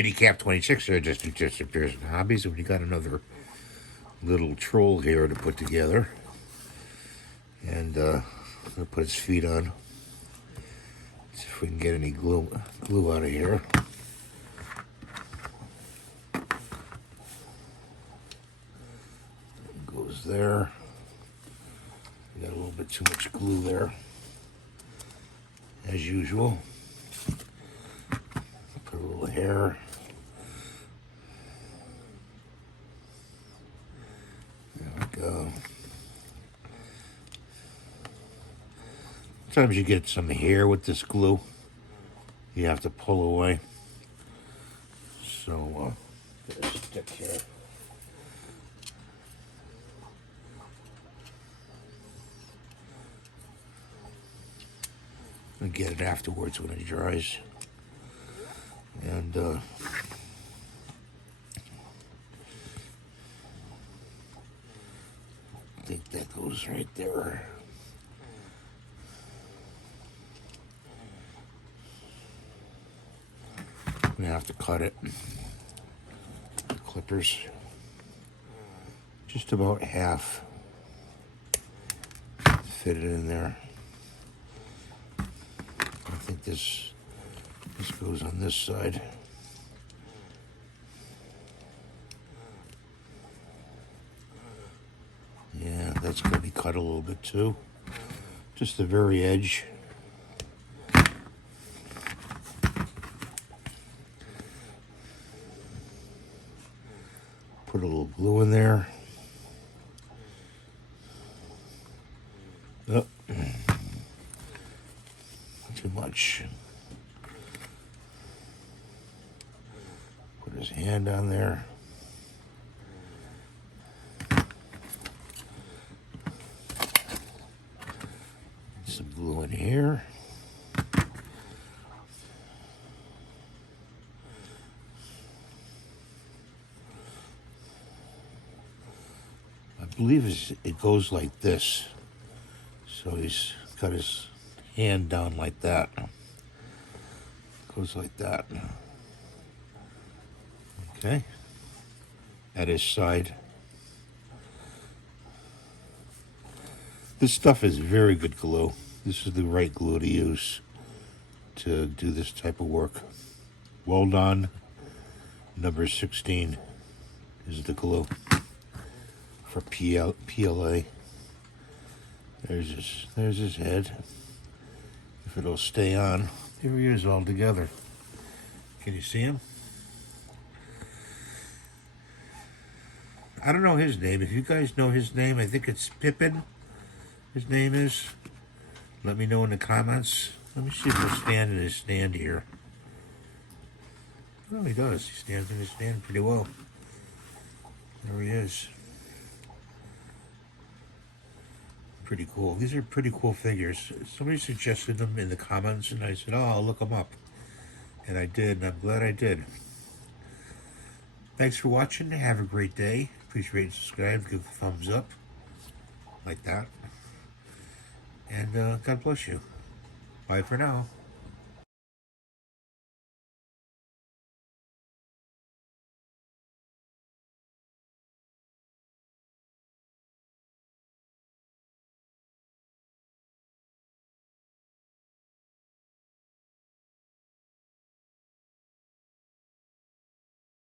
Jdcap26 here, just disappears in hobbies, and we got another little troll here to put together. And I'm gonna put his feet on. See if we can get any glue out of here. It goes there. We got a little bit too much glue there, as usual. Put a little hair. There we go. Sometimes you get some hair with this glue. You have to pull away. So, get a stick here. I'll get it afterwards when it dries. And I think that goes right there. I'm gonna have to cut it. The clippers. Just about half. Fit it in there. I think this goes on this side. Yeah, that's going to be cut a little bit too. Just the very edge. Put a little glue in there. Oh, too much. Put his hand on there. Some glue in here. I believe it goes like this. So he's got his hand down like that. Goes like that. Okay. At his side. This stuff is very good glue. This is the right glue to use to do this type of work. Well done. Number 16 is the glue for PLA. There's his head. If it'll stay on, here he is all together. Can you see him? I don't know his name. If you guys know his name, I think it's Pipin. His name is. Let me know in the comments. Let me see if he'll stand in his stand here. Oh, he does. He stands in his stand pretty well. There he is. Pretty cool. These are pretty cool figures. Somebody suggested them in the comments, and I said, oh, I'll look them up. And I did, and I'm glad I did. Thanks for watching. Have a great day. Please rate and subscribe. Give a thumbs up. Like that. And God bless you. Bye for now.